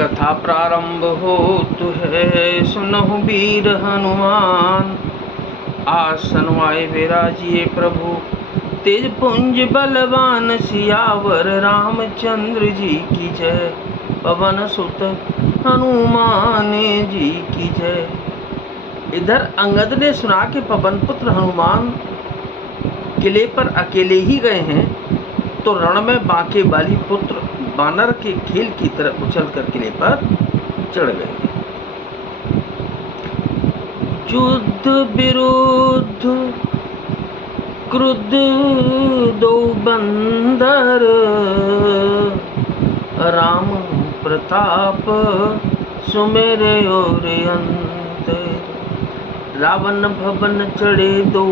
कथा प्रारंभ होत है, सुनहु वीर हनुमान। आसन वाए विराजिए प्रभु, तेज पुंज बलवान। सियावर रामचंद्र जी की जय, पवन सुत हनुमान जी की जय। इधर अंगद ने सुना कि पवन पुत्र हनुमान किले पर अकेले ही गए हैं, तो रण में बांके वाली पुत्र बानर के खेल की तरह उछलकर किले पर चढ़ गए। युद्ध विरुद्ध क्रुद्ध दो बंदर, राम प्रताप सुमेरे और अंतर। रावण भवन चढ़े दो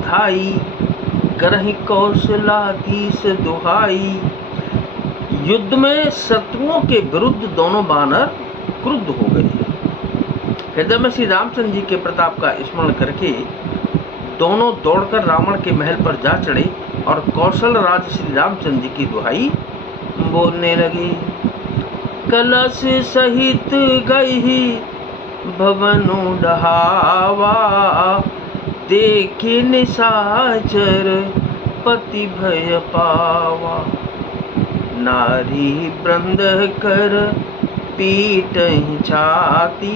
धाई, करहि कौशलाधीश दुहाई। युद्ध में शत्रुओं के विरुद्ध दोनों बानर क्रुद्ध हो गए। हृदय में श्री रामचंद्र जी के प्रताप का स्मरण करके दोनों दौड़कर रावण के महल पर जा चढ़े और कौशल राज श्री रामचंद्र जी की दुहाई बोलने लगे। कलश सहित गई भवनु डहावा, देखे निशाचर पति भय पावा। नारी वृंद कर पीट छाती,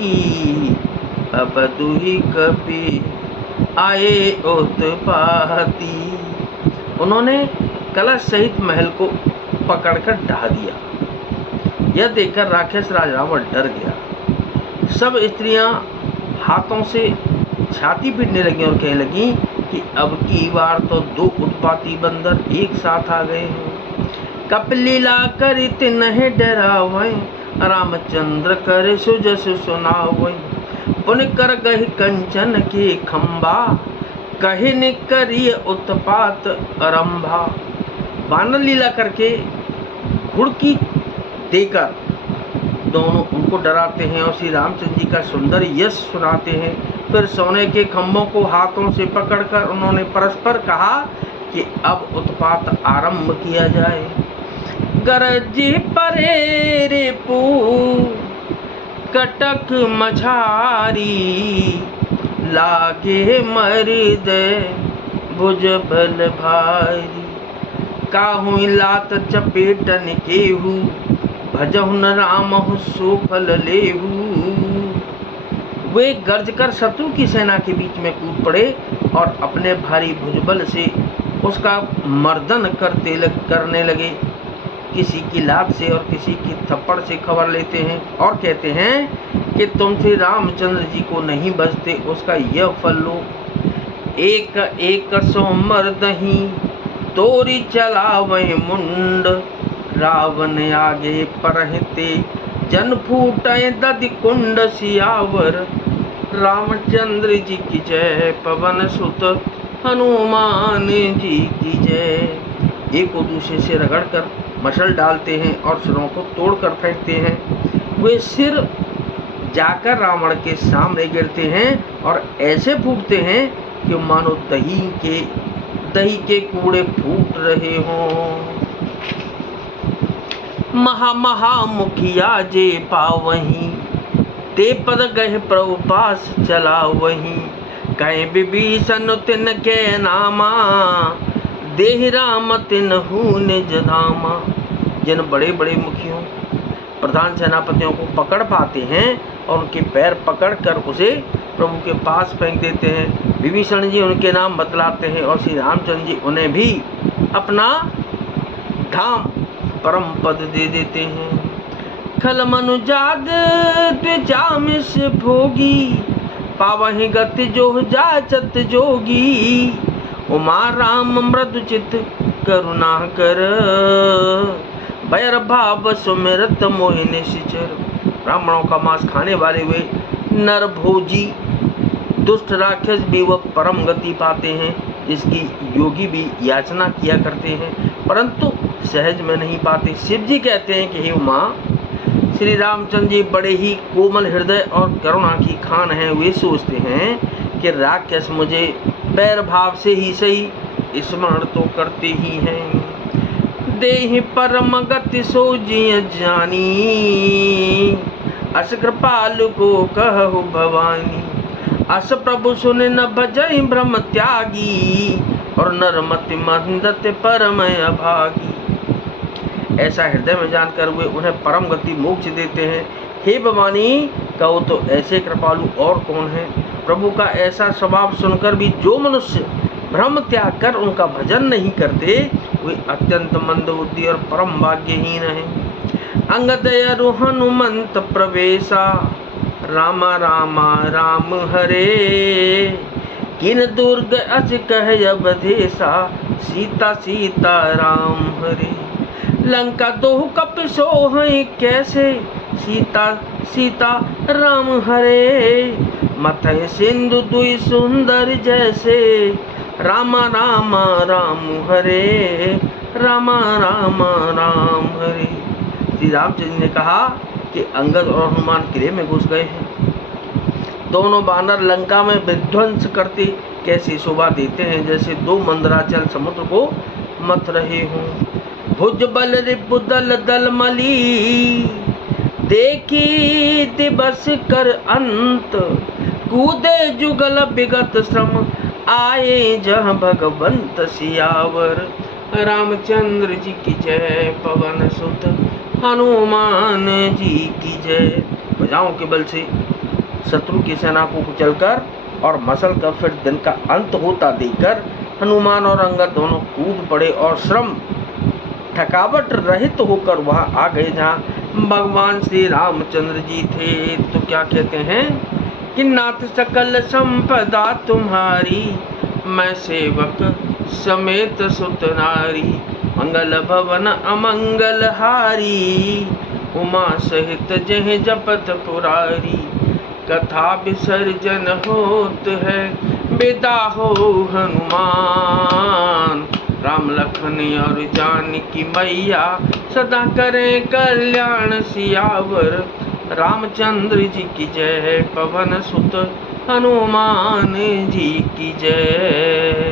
अब दुहि कपि आए उत्पाती। उन्होंने कलश सहित महल को पकड़कर ढा दिया। यह देखकर राक्षस राज रावण डर गया। सब स्त्रियां हाथों से छाती पीटने लगी और कहने लगी कि अब की बार तो दो उत्पाती बंदर एक साथ आ गए हैं। कपलीला कर तिन्ह डरावै, रामचंद्र कर सुजस सुनावै। पुन कर गहि कंचन के खंबा, कहि न करिय उत्पात आरंभा। बानर लीला करके घुड़की देकर दोनों उनको डराते हैं और श्री रामचंद्र जी का सुंदर यश सुनाते हैं। फिर सोने के खंभों को हाथों से पकड़कर उन्होंने परस्पर कहा कि अब उत्पात आरंभ किया जाए। गरजे परे रिपु कटक मझारी, लागे मर्द भुज बल भारी। काहू लात चपेटन केहू, भजहु न रामहु सुफल लेहू। वे गर्ज कर शत्रु की सेना के बीच में कूद पड़े और अपने भारी भुजबल से उसका मर्दन करने लगे। किसी की लात से और किसी की थप्पड़ से खबर लेते हैं और कहते हैं कि तुम श्री रामचंद्र जी को नहीं बचते, उसका यह फल लो। एक एक सो मर्दही, तोरी चलावै मुंड। रावण आगे परहते, जन फूटे दधि कुंड। सियावर रामचंद्र जी की जय, पवन सुत हनुमान जी की जय। एक को दूसरे से रगड़कर मसल डालते हैं और सिरों को तोड़कर फेंकते हैं। वे सिर जाकर रावण के सामने गिरते हैं और ऐसे फूटते हैं कि मानो दही के कूड़े फूट रहे हों। महा मुखिया जे पावहीं, ते पद गए प्रभु पास चला वहीं। कहे विभीषण तिन के नामा, देहि राम तिन्हु निज धामा। जिन बड़े बड़े मुखियों प्रधान सेनापतियों को पकड़ पाते हैं और उनके पैर पकड़कर उसे प्रभु के पास फेंक देते हैं। विभीषण जी उनके नाम बतलाते हैं और श्री रामचंद्र जी उन्हें भी अपना धाम परम पद दे देते हैं। खल मनुजाद द्विजामिष भोगी, पावहि गति जो जाचत जोगी। उमा राम मृदु चित करुणा कर, बैर भाव सुमिरत मोहिनी सिचर। ब्राह्मणों का मांस खाने वाले वे नर भोजी दुष्ट राक्षस भी वह परम गति पाते हैं, जिसकी योगी भी याचना किया करते हैं परंतु सहज में नहीं पाते। शिव जी कहते हैं कि हे उमा, श्री रामचंद्र जी बड़े ही कोमल हृदय और करुणा की खान हैं। वे सोचते हैं कि राक्षस मुझे बैर भाव से ही सही स्मरण तो करते ही हैं। देहि परम गति सोजिय जानी, अस कृपालु को कहु भवानी। अस प्रभु सुन न भजई भ्रम त्यागी, और नरमति मंदत परम अभागी। ऐसा हृदय में जानकर वे उन्हें परम गति मोक्ष देते हैं। हे भवानी, कहो तो ऐसे कृपालु और कौन है। प्रभु का ऐसा स्वभाव सुनकर भी जो मनुष्य भ्रम त्याग कर उनका भजन नहीं करते, वे अत्यंत मंदबुद्धि और परम भाग्यहीन हैं। अंगद अरु हनुमंत प्रवेशा, रामा रामा राम हरे। किन दुर्ग अस कह अवधेशा, सीता सीता राम हरे। लंका दोह कप सोहै कैसे, सीता सीता राम हरे। मथय सिंधु दुई सुंदर जैसे, रामा रामा राम हरे। रामा रामा राम हरे। श्री रामचंद्र ने कहा कि अंगद और हनुमान किले में घुस गए हैं। दोनों बानर लंका में विध्वंस करते कैसी शोभा देते हैं, जैसे दो मंदराचल समुद्र को मथ रहे हों। भुज बल रिपु दल दल मली, देखी दिवस कर अंत। कूदे जुगल बिगत श्रम, आए जहाँ भगवंत सियावर। रामचंद्र जी की जय, पवन सुत हनुमान जी की जय। भुजाओं के बल से शत्रु की सेना को कुचलकर और मसल कर फिर दिन का अंत होता देखकर हनुमान और अंगद दोनों कूद पड़े और श्रम थकावट रहित होकर वहां आ गए जहाँ भगवान श्री रामचंद्र जी थे। तो क्या कहते हैं कि नाथ सकल संपदा तुम्हारी, मैं सेवक समेत सुत नारी। मंगल भवन अमंगल हारी, उमा सहित जह जपत पुरारी। कथा विसर्जन होत है, विदा हो हनुमान। राम लखन और जानकी मैया, सदा करें कल्याण सियावर। रामचंद्र जी की जय, पवन सुत हनुमान जी की जय।